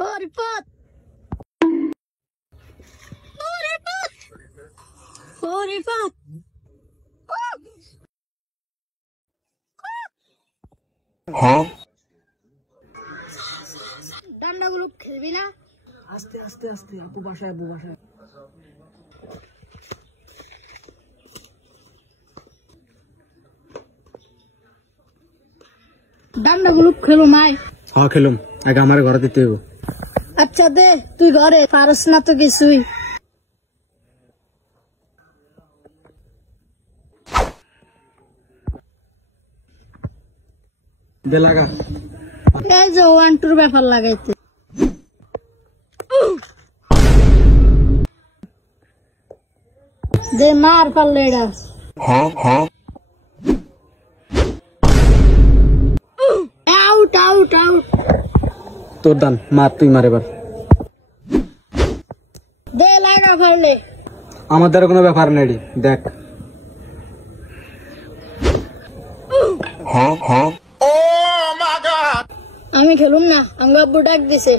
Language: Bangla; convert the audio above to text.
হরিপদ হরিপদ হরিপদ হ্যাঁ ডান্ডাগুলো খেলবি না? আস্তে আস্তে আস্তে, আপু বাসায়, আপু বাসায়। ডান্ডাগুলো খেলো নাই? হ্যাঁ খেলুম, আগে আমার ঘরে দিতে হইব। আচ্ছা দে, তুই ঘরে পারস না তো কিছুই। দে লাগা। এই যে 1 2 ব্যাপার লাগাইতে দে, মার পারলে এটা। হ্যাঁ হ্যাঁ আউট আউট আউট। তোর দান, মার, তুই মার এবার। দে লাগা পারলে। আমার দ্বারা কোনো ব্যাপার নেই, দেখ। হ্যাঁ হ্যাঁ আমি খেলুম না, আমার আব্বু ডাক দিছে।